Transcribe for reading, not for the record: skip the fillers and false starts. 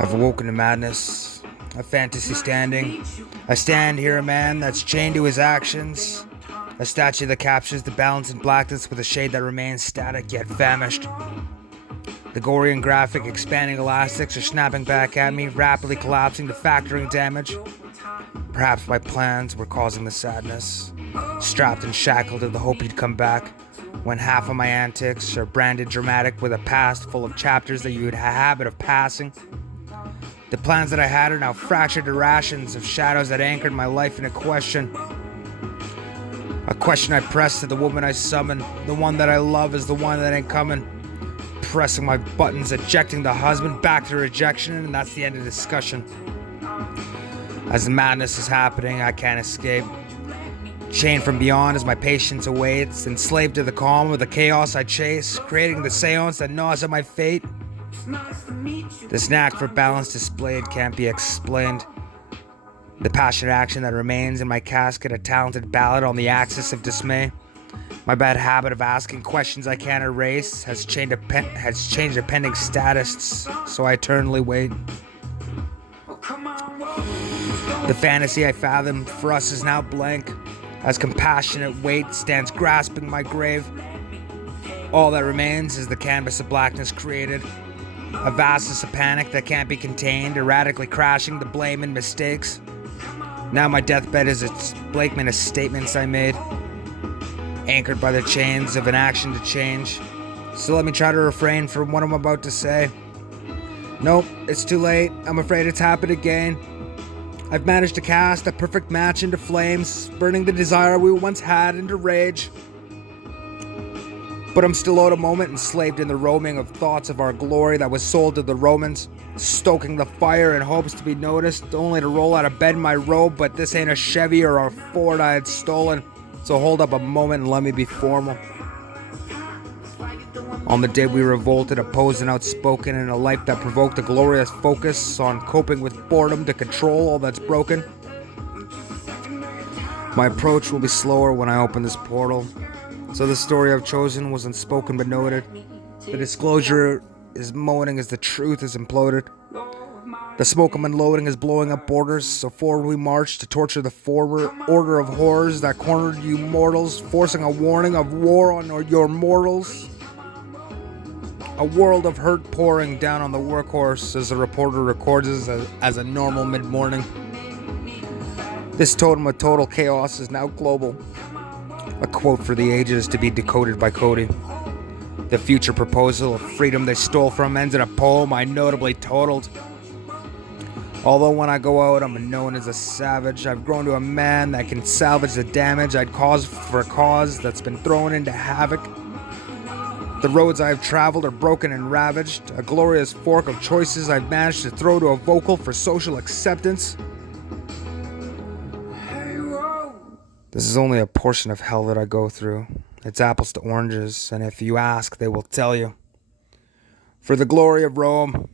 I've awoken to madness, a fantasy standing. I stand here a man that's chained to his actions, a statue that captures the balance in blackness with a shade that remains static yet famished. The gory and graphic expanding elastics are snapping back at me, rapidly collapsing to factoring damage. Perhaps my plans were causing the sadness, strapped and shackled to the hope he'd come back, when half of my antics are branded dramatic with a past full of chapters that you'd have a habit of passing. The plans that I had are now fractured to rations of shadows that anchored my life in a question. A question I press to the woman I summon. The one that I love is the one that ain't coming. Pressing my buttons, ejecting the husband back to rejection, and that's the end of discussion. As the madness is happening, I can't escape. Chained from beyond as my patience awaits, enslaved to the calm of the chaos I chase, creating the seance that gnaws at my fate. This knack for balance displayed can't be explained. The passionate action that remains in my casket, a talented ballad on the axis of dismay. My bad habit of asking questions I can't erase has changed a pending status, so I eternally wait. The fantasy I fathomed for us is now blank, as compassionate weight stands grasping my grave. All that remains is the canvas of blackness created, a vastness of panic that can't be contained, erratically crashing the blame and mistakes. Now my deathbed is its blanket of statements I made, anchored by the chains of an action to change. So let me try to refrain from what I'm about to say. Nope, it's too late. I'm afraid it's happened again. I've managed to cast a perfect match into flames, burning the desire we once had into rage. But I'm still out a moment, enslaved in the roaming of thoughts of our glory that was sold to the Romans, stoking the fire in hopes to be noticed, only to roll out of bed in my robe, but this ain't a Chevy or a Ford I had stolen, so hold up a moment and let me be formal. On the day we revolted, opposed and outspoken in a life that provoked a glorious focus on coping with boredom to control all that's broken. My approach will be slower when I open this portal. So the story I've chosen was unspoken but noted. The disclosure is moaning as the truth is imploded. The smoke I'm unloading is blowing up borders, so forward we march to torture the forward order of horrors that cornered you mortals, forcing a warning of war on your mortals. A world of hurt pouring down on the workhorse as the reporter records as a normal mid-morning. This totem of total chaos is now global. A quote for the ages to be decoded by Cody. The future proposal of freedom they stole from ends in a poem I notably totaled. Although when I go out I'm known as a savage, I've grown to a man that can salvage the damage I'd caused for a cause that's been thrown into havoc. The roads I have traveled are broken and ravaged, a glorious fork of choices I've managed to throw to a vocal for social acceptance. This is only a portion of hell that I go through. It's apples to oranges, and if you ask, they will tell you. For the glory of Rome.